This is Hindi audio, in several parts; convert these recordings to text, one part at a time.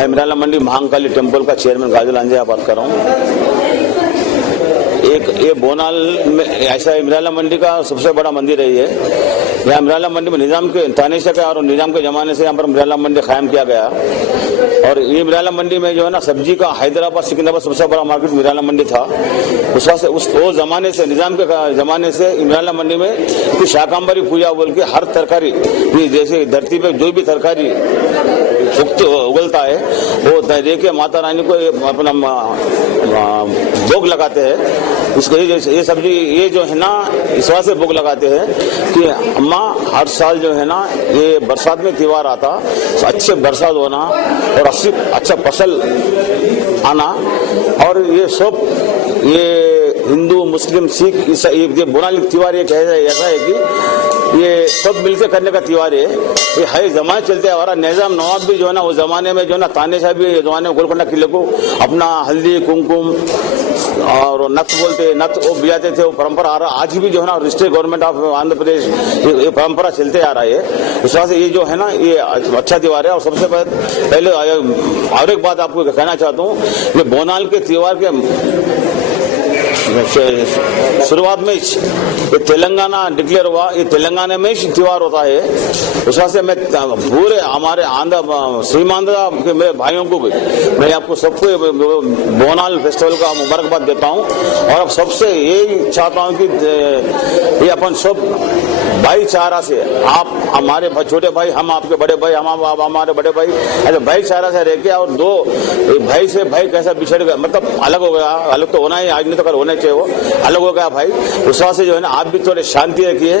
मैं मिरालम मंडी महाकाली टेम्पल का चेयरमैन गाजिल अंजया बात कर रहा हूँ। एक ये बोनाल में ऐसा है, मिरालम मंडी का सबसे बड़ा मंदिर है ये। यहाँ मिरालम मंडी में निजाम के तानेशा का और निजाम के जमाने से यहाँ पर मिरालम मंडी कायम किया गया। और ये मिरालम मंडी में जो है ना सब्जी का हैदराबाद सिकंदराबाद सबसे बड़ा मार्केट मिरालम मंडी था। उस वक्त से वो जमाने से निजाम के जमाने से मिरालम मंडी में शाकांबरी पूजा बोल के हर तरकारी, जैसे धरती पे जो भी तरकारी उगलता है वो दे के माता रानी को अपना भोग लगाते हैं। इसको ये सब्जी ये जो है ना इस वजह से भोग लगाते हैं कि अम्मा हर साल जो है ना ये बरसात में त्योहार आता, अच्छे बरसात होना और अच्छा फसल आना। और ये सब ये हिंदू मुस्लिम सिख ईसाई ये बोनाल त्योहार एक ऐसा है कि ये सब मिलकर करने का त्योहार है। ये हर जमाने चलते आ रहा। निजाम नवाब भी जो है ना उस जमाने में जो है ना तानेशाह भी जमाने में गोलकोंडा किले को अपना हल्दी कुमकुम और नथ बोलते नथ वो बिजाते थे, वो परंपरा आ रहा। आज भी जो है ना district government of Andhra Pradesh ये परंपरा चलते आ रहा है। इस वजह से ये जो है ना ये अच्छा त्योहार है। और सबसे पहले और एक बात आपको कहना चाहता हूँ, ये बोनाल के त्योहार के शुरुआत में ये तेलंगाना डिक्लेयर हुआ, ये तेलंगाना में ही त्योहार होता है। उस वजह से मैं पूरे हमारे आंध्र सीमांध्र के मेरे भाइयों को भी मैं आपको सबको बोनाल फेस्टिवल का मुबारकबाद देता हूँ। और अब सबसे यही चाहता हूँ कि ये अपन सब भाईचारा से, आप हमारे छोटे भाई, हम आपके बड़े भाई, हम आप हमारे बड़े भाई, ऐसे भाईचारा से रह के और दो भाई से भाई कैसा बिछड़ गया, मतलब अलग हो गया। अलग तो होना ही आज नहीं तो कल होने चाहिए, वो अलग हो गया भाई। उस वजह से जो है ना आप भी थोड़े शांति रखिए।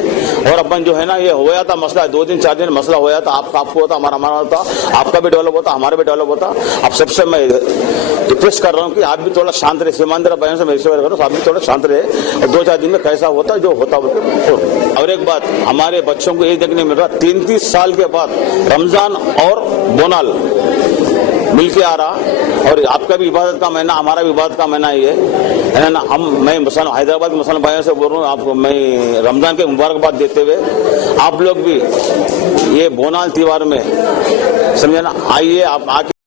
और अपन जो है ना ये होया था मसला 2 दिन 4 दिन मसला होया था, आपको होता, हमारा होता, आपका भी डेवलप होता, हमारा भी डेवलप होता। आप सबसे मैं रिक्वेस्ट कर रहा हूँ कि आप भी थोड़ा शांत रहे। सीमांध्र भाइयों से मैं रिक्वेस्ट कर रहा हूँ आप भी थोड़ा शांत रहे और 2-4 दिन में कैसा होता जो होता बोलते। और एक बात हमारे बच्चों को ये देखने मिल रहा 33 साल के बाद रमजान और बोनाल मिलके आ रहा। और आपका भी इबादत का महीना, हमारा भी इबादत का महीना ये है ना। मैं मुसलमान हैदराबाद के मुसलमान भाइयों से बोल रहा हूँ, आपको मैं रमजान के मुबारकबाद देते हुए आप लोग भी ये बोनाल त्योहार में समझे ना आइए, आप आके